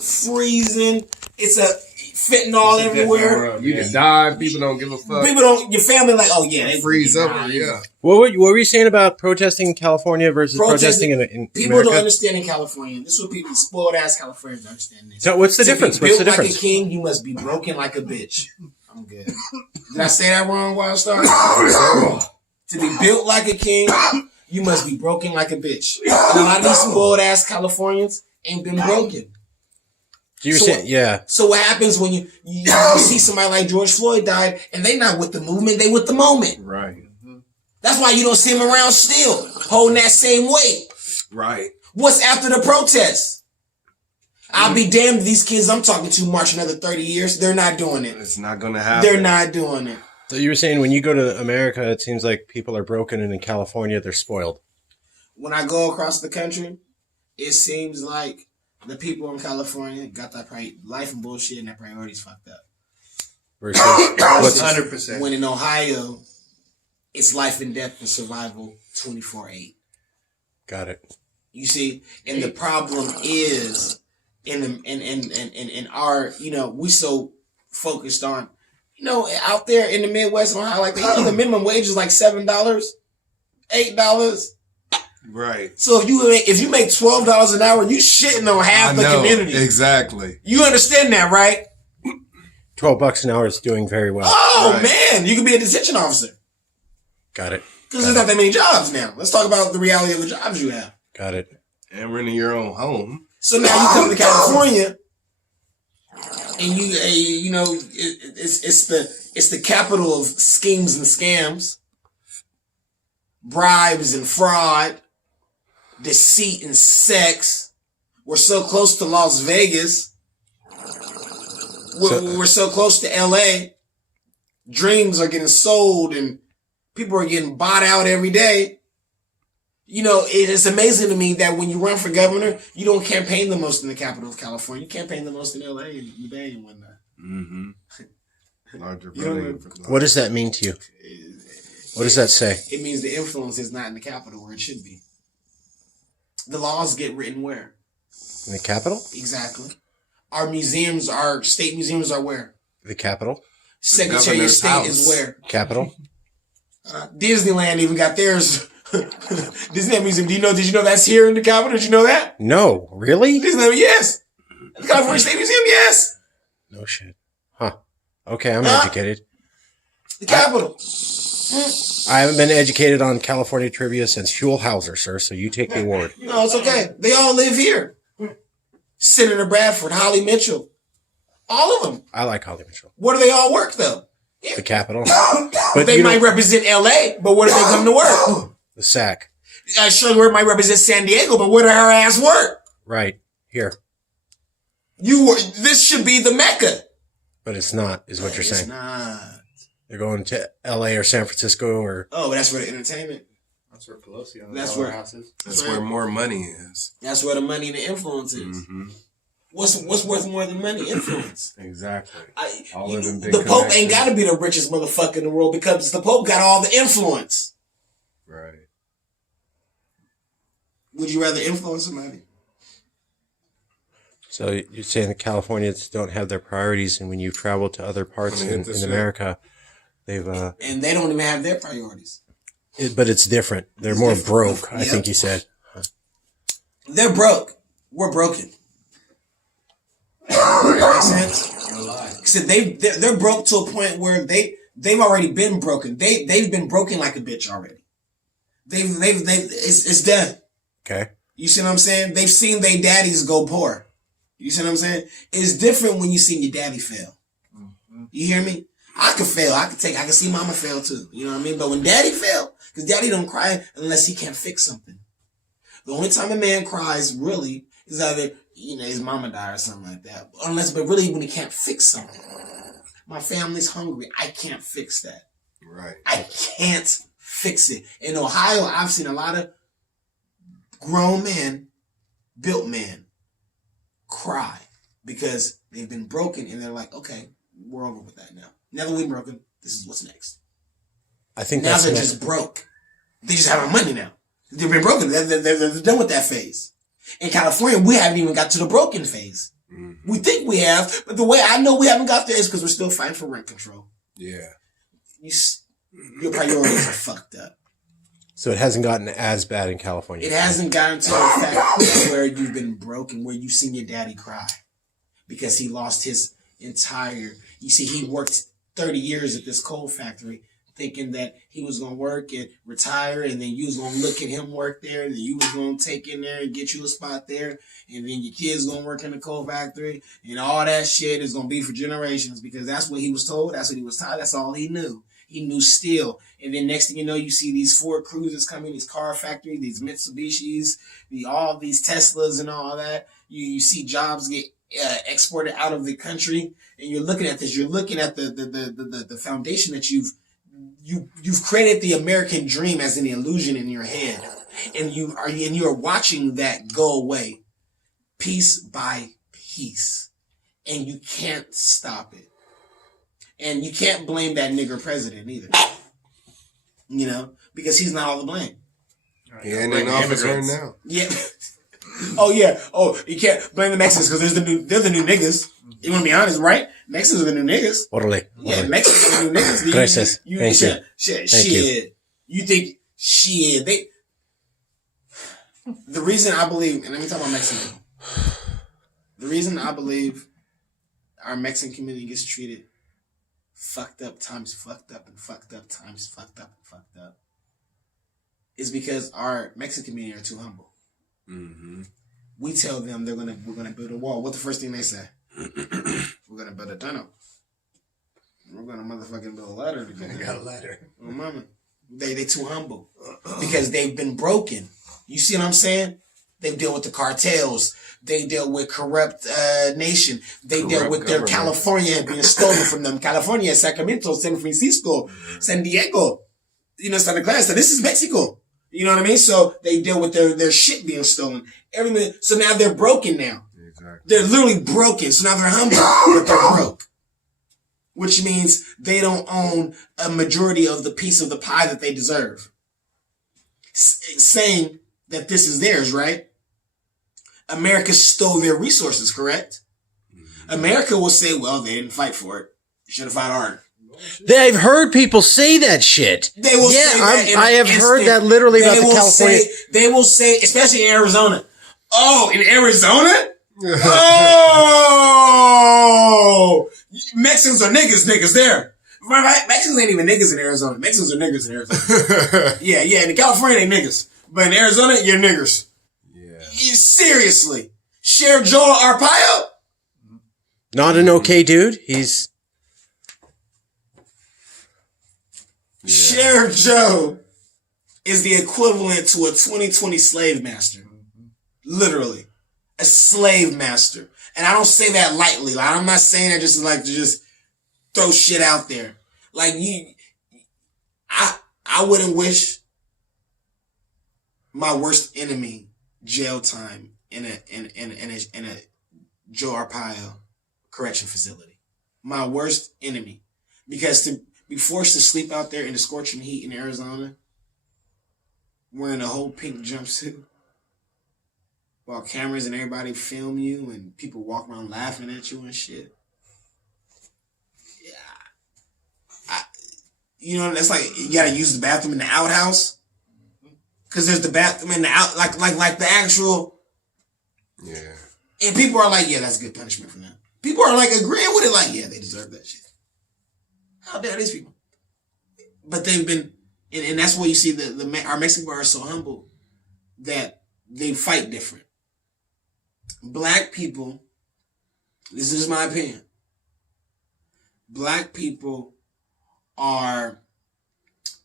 freezing. It's a fentanyl everywhere. You can die. People don't give a fuck. Your family like, oh yeah, they freeze over. Yeah. What were you saying about protesting in California versus protesting in people America? don't understand in California. This is what people, spoiled ass Californians understand this. So what's the difference? To be built like a king, you must be broken like a bitch. I'm good. Did I say that wrong, Wildstar? To be built like a king, you must be broken like a bitch. And a lot of these spoiled ass Californians ain't been broken. So what happens when you see somebody like George Floyd died and they not with the movement, they with the moment. Right. That's why you don't see them around still, holding that same weight. Right. What's after the protests? I'll be damned if these kids I'm talking to march another 30 years. They're not doing it. It's not going to happen. They're not doing it. So you were saying when you go to America, it seems like people are broken, and in California, they're spoiled. When I go across the country, it seems like the people in California got that life and bullshit and their priorities fucked up. Versus what's 100%. When in Ohio, it's life and death and survival 24/8. Got it. You see, and the problem is in our, we so focused on, out there in the Midwest and Ohio, like the minimum wage is like $7, $8. Right. So if you make $12 an hour, you shitting on half the community. Exactly. You understand that, right? $12 an hour is doing very well. Oh man, you could be a detention officer. Got it. Because there's not that many jobs now. Let's talk about the reality of the jobs you have. Got it. And renting your own home. So now you come to California, and it's the capital of schemes and scams, bribes and fraud, deceit and sex. We're so close to Las Vegas. We're so close to LA. Dreams are getting sold and people are getting bought out every day. It is amazing to me that when you run for governor, you don't campaign the most in the capital of California. You campaign the most in LA and the Bay and whatnot. Mm-hmm. What does that mean to you? What does that say? It means the influence is not in the capital where it should be. The laws get written where? In the capital? Exactly. Our state museums are where? The capital. Secretary of State is where? Capital. Disneyland even got theirs. Disneyland Museum. Did you know that's here in the capital? Did you know that? No, really? Disneyland, yes. The California State Museum, yes. No shit. Huh. Okay, I'm educated. The capital. I haven't been educated on California trivia since Schulhauser, sir, so you take the award. No, it's okay. They all live here. Senator Bradford, Holly Mitchell. All of them. I like Holly Mitchell. Where do they all work, though? The capital. But they might represent L.A., but where do they come to work? The SAC. Sugar might represent San Diego, but where do her ass work? Right. Here. This should be the Mecca. But it's not, is what you're saying. It's not. They're going to L.A. or San Francisco or... Oh, but that's where the entertainment. That's where Pelosi owns that's all where her houses. That's where more money is. That's where the money and the influence is. Mm-hmm. What's worth more than money? Influence. Exactly. The Pope ain't got to be the richest motherfucker in the world because the Pope got all the influence. Right. Would you rather influence somebody? So you're saying the Californians don't have their priorities, and when you travel to other parts in America, they've... And they don't even have their priorities. But it's different. They're more broke, I think you said. They're broke. We're broken. Makes sense? No lie. So they're broke to a point where they've already been broken. They've been broken like a bitch already. It's done. Okay. You see what I'm saying? They've seen their daddies go poor. You see what I'm saying? It's different when you see your daddy fail. You hear me? I could fail. I could see mama fail too. You know what I mean? But when daddy fail, because daddy don't cry unless he can't fix something. The only time a man cries really is either, his mama died or something like that. But really when he can't fix something. My family's hungry. I can't fix that. Right. I can't fix it. In Ohio, I've seen a lot of grown men, built men, cry because they've been broken and they're like, okay, we're over with that now. Now that we're broken, this is what's next. I think now they're just broke. They just have our money now. They've been broken. They're done with that phase. In California, we haven't even got to the broken phase. Mm-hmm. We think we have, but the way I know we haven't got there is because we're still fighting for rent control. Yeah. Your priorities are fucked up. So it hasn't gotten as bad in California. It hasn't gotten to the fact where you've been broken, where you've seen your daddy cry because he lost his entire. You see, he worked 30 years at this coal factory, thinking that he was gonna work and retire, and then you was gonna look at him work there, and then you was gonna take in there and get you a spot there, and then your kids gonna work in the coal factory, and all that shit is gonna be for generations because that's what he was told, that's what he was taught, that's all he knew. He knew steel. And then next thing you know, you see these Ford Cruisers coming, these car factories, these Mitsubishis, all these Teslas and all that. You see jobs get exported out of the country, and you're looking at this. You're looking at the foundation that you've created the American dream as an illusion in your head, and you're watching that go away, piece by piece, and you can't stop it. And you can't blame that nigger president either. You know, because he's not all the blame. He ain't in office right now. Yeah. Oh yeah. Oh, you can't blame the Mexicans because they're the new niggas. You want to be honest, right? Mexicans are the new niggas. Orale. Yeah, Mexicans are the new niggas. Gracias. Thank you. Shit. You think shit? The reason I believe, and let me talk about Mexico. The reason I believe our Mexican community gets treated fucked up times fucked up and fucked up times fucked up and fucked up is because our Mexican community are too humble. Mm-hmm. We tell them we're gonna build a wall. What the first thing they say? We're gonna build a tunnel. We're gonna motherfucking build a ladder to get got a ladder. Oh, mama. They too humble because they've been broken. You see what I'm saying? They deal with the cartels. They deal with corrupt nation. They deal with their California being stolen from them. California, Sacramento, San Francisco, San Diego, Santa Clara. So this is Mexico. You know what I mean? So they deal with their shit being stolen. Everything. So now they're broken now. Exactly. They're literally broken. So now they're humble, but they're broke. Which means they don't own a majority of the piece of the pie that they deserve. Saying that this is theirs, right? America stole their resources, correct? Mm-hmm. America will say, well, they didn't fight for it. They should have fought harder. I've heard people say that shit. They will say that. I have heard that literally about the California. They will say, especially in Arizona. Oh, in Arizona? Oh! Mexicans are niggas there. Right? Mexicans ain't even niggas in Arizona. Mexicans are niggas in Arizona. Yeah. In California, they niggas. But in Arizona, you're niggers. Seriously. Sheriff Joel Arpaio? Not an okay dude. He's... Yeah. Sheriff Joe is the equivalent to a 2020 slave master. Literally. A slave master. And I don't say that lightly. Like, I'm not saying that just like to just throw shit out there. Like, I wouldn't wish my worst enemy jail time in a Joe Arpaio correction facility. My worst enemy. Because to be forced to sleep out there in the scorching heat in Arizona, wearing a whole pink jumpsuit, while cameras and everybody film you and people walk around laughing at you and shit. Yeah. That's like, you gotta use the bathroom in the outhouse. Cause there's the bathroom in the out, like the actual. Yeah. And people are like, yeah, that's good punishment for them. People are like agreeing with it, like, yeah, they deserve that shit. How dare these people? But they've been, and that's why you see our Mexican people are so humble that they fight different. Black people, this is my opinion. Black people are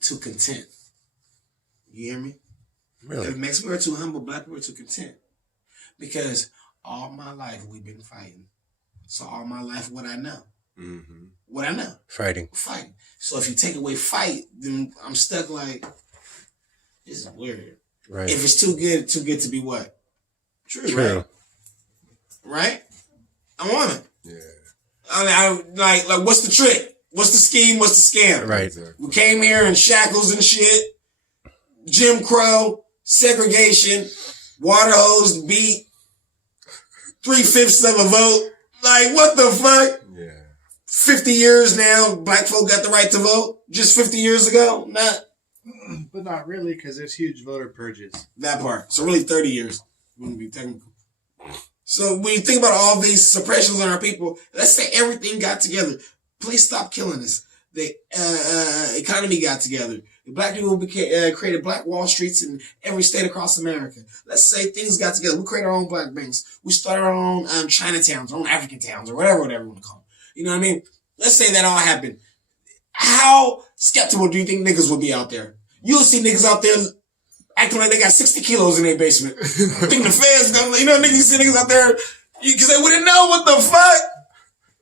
too content. You hear me? Really? If Mexicans are too humble, black people are too content. Because all my life we've been fighting. So all my life, what I know. Mm-hmm. What I know. Fighting. So if you take away fight, then I'm stuck like, this is weird. Right. If it's too good to be what? True. Right? I want it. Yeah. I like, what's the trick? What's the scheme? What's the scam? Right. Exactly. We came here in shackles and shit. Jim Crow, segregation, water hose beat, 3/5 of a vote. Like, what the fuck? Yeah. 50 years now, black folk got the right to vote. Just 50 years ago, not. But not really, because there's huge voter purges. That part. So really 30 years. Wouldn't be technical. So when you think about all these suppressions on our people, let's say everything got together. Please stop killing us. The economy got together. The black people created black Wall Streets in every state across America. Let's say things got together. We created our own black banks. We started our own Chinatowns, our own African towns, or whatever you want to call them. You know what I mean? Let's say that all happened. How skeptical do you think niggas will be out there? You'll see niggas out there acting like they got 60 kilos in their basement. I think the feds gonna, niggas, you see niggas out there, because they wouldn't know what the fuck.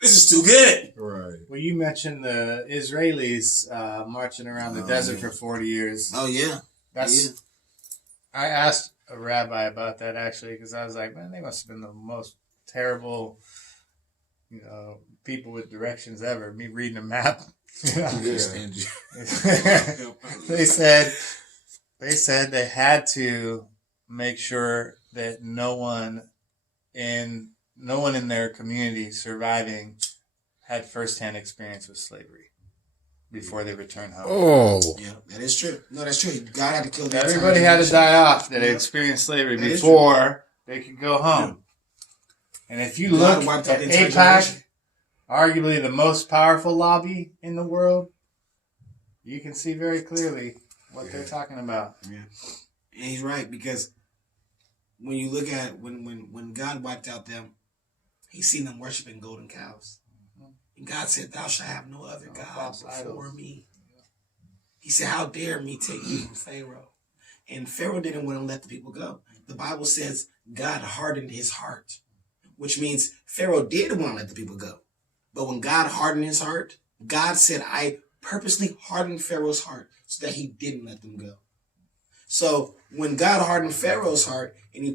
This is too good. Right. Well, you mentioned the Israelis marching around the desert for 40 years. Oh, yeah. I asked a rabbi about that, actually, because I was like, man, they must have been the most terrible, people with directions ever. Me reading a map. They said they had to make sure that no one in their community surviving had firsthand experience with slavery before they returned home. Oh, yeah, that is true. No, that's true. God had to kill that. Everybody had to die off that had experienced slavery before they could go home. Yeah. And if you look at AIPAC, arguably the most powerful lobby in the world, you can see very clearly what they're talking about. Yeah, and he's right, because when you look at when God wiped out them, He seen them worshiping golden cows. Mm-hmm. And God said, "Thou shalt have no other gods before me." Yeah. He said, "How dare me take you from Pharaoh?" And Pharaoh didn't want to let the people go. The Bible says God hardened his heart, which means Pharaoh did want to let the people go. But when God hardened his heart, God said, "I purposely hardened Pharaoh's heart so that he didn't let them go." So when God hardened Pharaoh's heart and he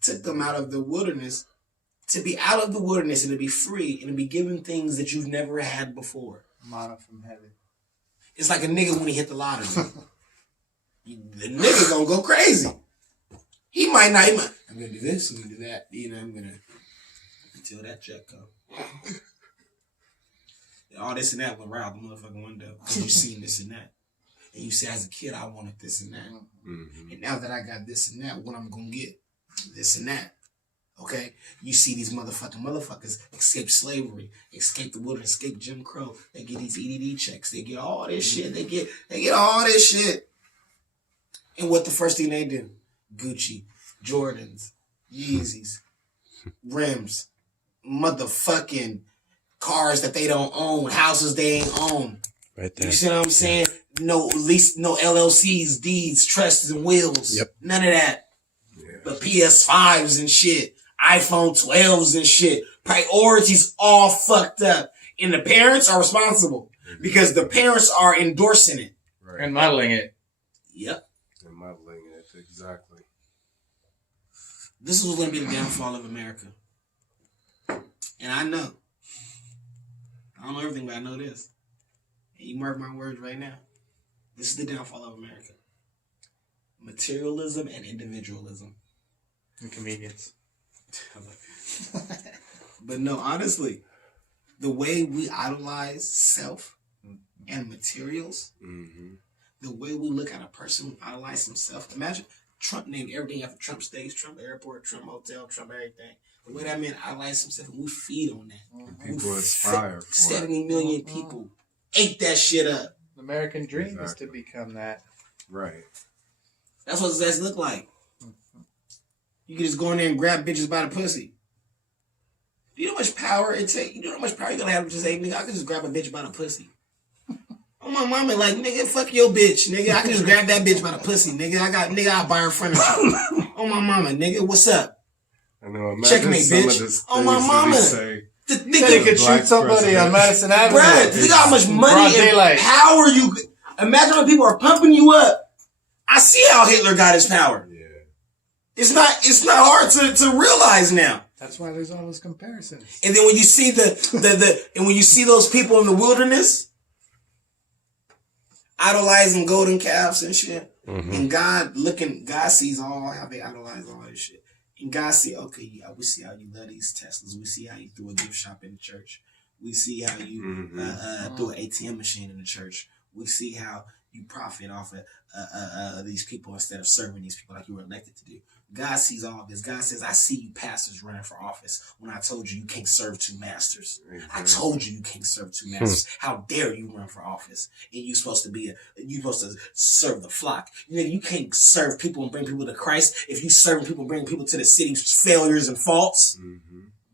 took them out of the wilderness, to be out of the wilderness and to be free and to be given things that you've never had before. Manna from heaven. It's like a nigga when he hit the lottery. The nigga gonna go crazy. He might not. I'm gonna do this. I'm gonna do that. I'm gonna until that check comes. All this and that went right out the motherfucking window. You seen this and that. And you say, as a kid, I wanted this and that. Mm-hmm. And now that I got this and that, what I'm going to get? This and that. Okay? You see these motherfuckers escape slavery, escape the wilderness, escape Jim Crow. They get these EDD checks. They get all this shit. They get all this shit. And what the first thing they do? Gucci, Jordans, Yeezys, rims, motherfucking cars that they don't own, houses they ain't own. Right there. You see what I'm saying? No lease, no LLCs, deeds, trusts, and wills. Yep. None of that. Yeah. But PS5s and shit, iPhone 12s and shit. Priorities all fucked up. And the parents are responsible because the parents are endorsing it. Right. And modeling it. Yep. And modeling it, exactly. This is going to be the downfall of America. And I know. I don't know everything, but I know this. And you mark my words right now. This is the downfall of America. Materialism and individualism. And convenience. But no, honestly, the way we idolize self and materials, the way we look at a person who idolizes himself. Imagine Trump named everything after Trump Stage, Trump Airport, Trump Hotel, Trump everything. The way that man idolizes himself, and we feed on that. And people aspire for 70 million people ate that shit up. The American dream is to become that. Right. That's what it look like. You can just go in there and grab bitches by the pussy. Do you know how much power it takes? You know how much power you gonna have to just say, nigga, I can just grab a bitch by the pussy. Oh, my mama, like, nigga, fuck your bitch, nigga. I can just grab that bitch by the pussy, nigga. I'll buy her in front of you. Oh, my mama, nigga, what's up? I know, Checkmate, bitch. Oh, my mama. They could shoot somebody on Madison Avenue. Bruh, think how much money and power you... Imagine when people are pumping you up. I see how Hitler got his power. Yeah. It's not hard to realize now. That's why there's all those comparisons. And then when you see and when you see those people in the wilderness idolizing golden calves and shit, and God sees all how they idolize all this shit. And God see, okay, yeah, we see how you love these Teslas. We see how you threw a gift shop in the church. We see how you threw an ATM machine in the church. We see how you profit off of these people instead of serving these people like you were elected to do. God sees all this. God says, I see you pastors running for office when I told you can't serve two masters. I told you can't serve two masters. How dare you run for office? And you're supposed to serve the flock. You can't serve people and bring people to Christ if you serving people and bring people to the city's failures and faults.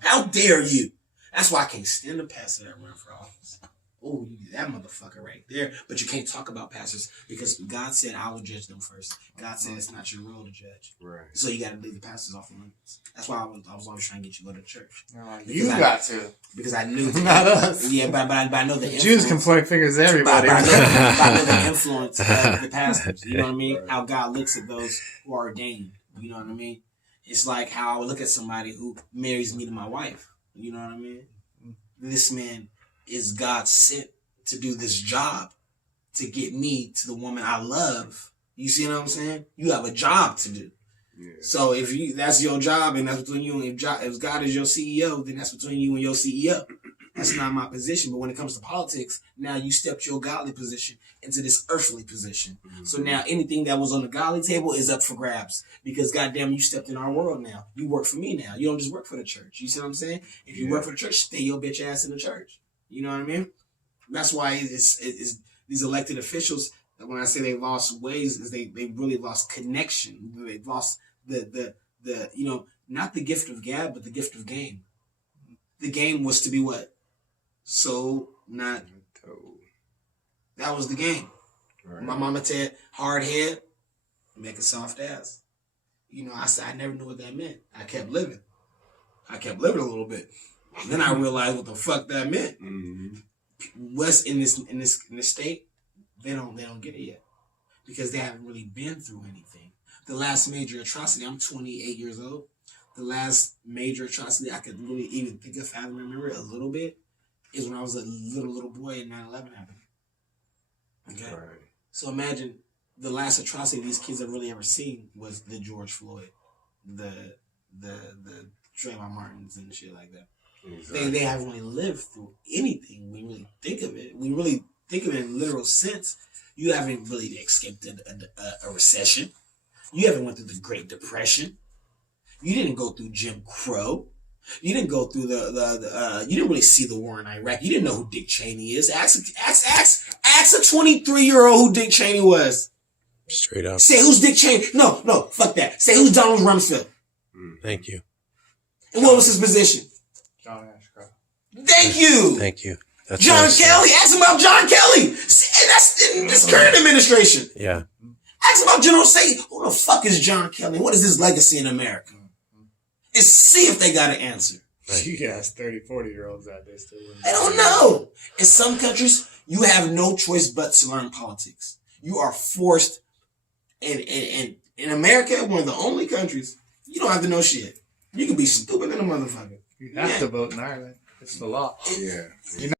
How dare you? That's why I can't stand a pastor that run for office. Oh, that motherfucker right there. But you can't talk about pastors because God said, I will judge them first. God said it's not your role to judge. Right. So you got to leave the pastors off the limits. That's why I was always trying to get you to go to church. Got to. Because I knew. Not us. Yeah, but I know the influence. Jews can point fingers at everybody. But I know the influence of the pastors. You know what I mean? Right. How God looks at those who are ordained. You know what I mean? It's like how I would look at somebody who marries me to my wife. You know what I mean? This man is God sent to do this job to get me to the woman I love. You see what I'm saying? You have a job to do. Yeah. So if that's your job and that's between you and if God is your CEO, then that's between you and your CEO. That's not my position. But when it comes to politics, now you stepped your godly position into this earthly position. So now anything that was on the godly table is up for grabs because goddamn, you stepped in our world now. You work for me now. You don't just work for the church. You see what I'm saying? If you work for the church, stay your bitch ass in the church. You know what I mean? That's why it's these elected officials, when I say they lost ways, is they really lost connection. They've lost the not the gift of gab, but the gift of game. The game was to be what? So not told. That was the game. Right. My mama said, hard head, make a soft ass. You know, I said I never knew what that meant. I kept living a little bit. Then I realized what the fuck that meant. West in this state, they don't get it yet because they haven't really been through anything. The last major atrocity, I'm 28 years old. The last major atrocity I could really even think of, I remember it a little bit, is when I was a little boy and 9/11 happened. Okay, right. So imagine the last atrocity these kids have really ever seen was the George Floyd, the Trayvon Martins and shit like that. Exactly. They haven't really lived through anything. We really think of it. We really think of it in literal sense. You haven't really escaped a recession. You haven't went through the Great Depression. You didn't go through Jim Crow. You didn't go through you didn't really see the war in Iraq. You didn't know who Dick Cheney is. Ask a 23-year-old who Dick Cheney was. Straight up. Say who's Dick Cheney. No, fuck that. Say who's Donald Rumsfeld. Thank you. And what was his position? John Ashcroft. Thank you. Thank you. That's John Kelly. Ask him about John Kelly. See, that's in this current administration. Yeah. Ask him about General. Say, who the fuck is John Kelly? What is his legacy in America? And see if they got an answer. Right. You ask 30, 40-years that they still wouldn't. I don't know. In some countries, you have no choice but to learn politics. You are forced. And in America, one of the only countries, you don't have to know shit. You can be stupid than a motherfucker. You have to vote in Ireland. It's the law. Yeah. You know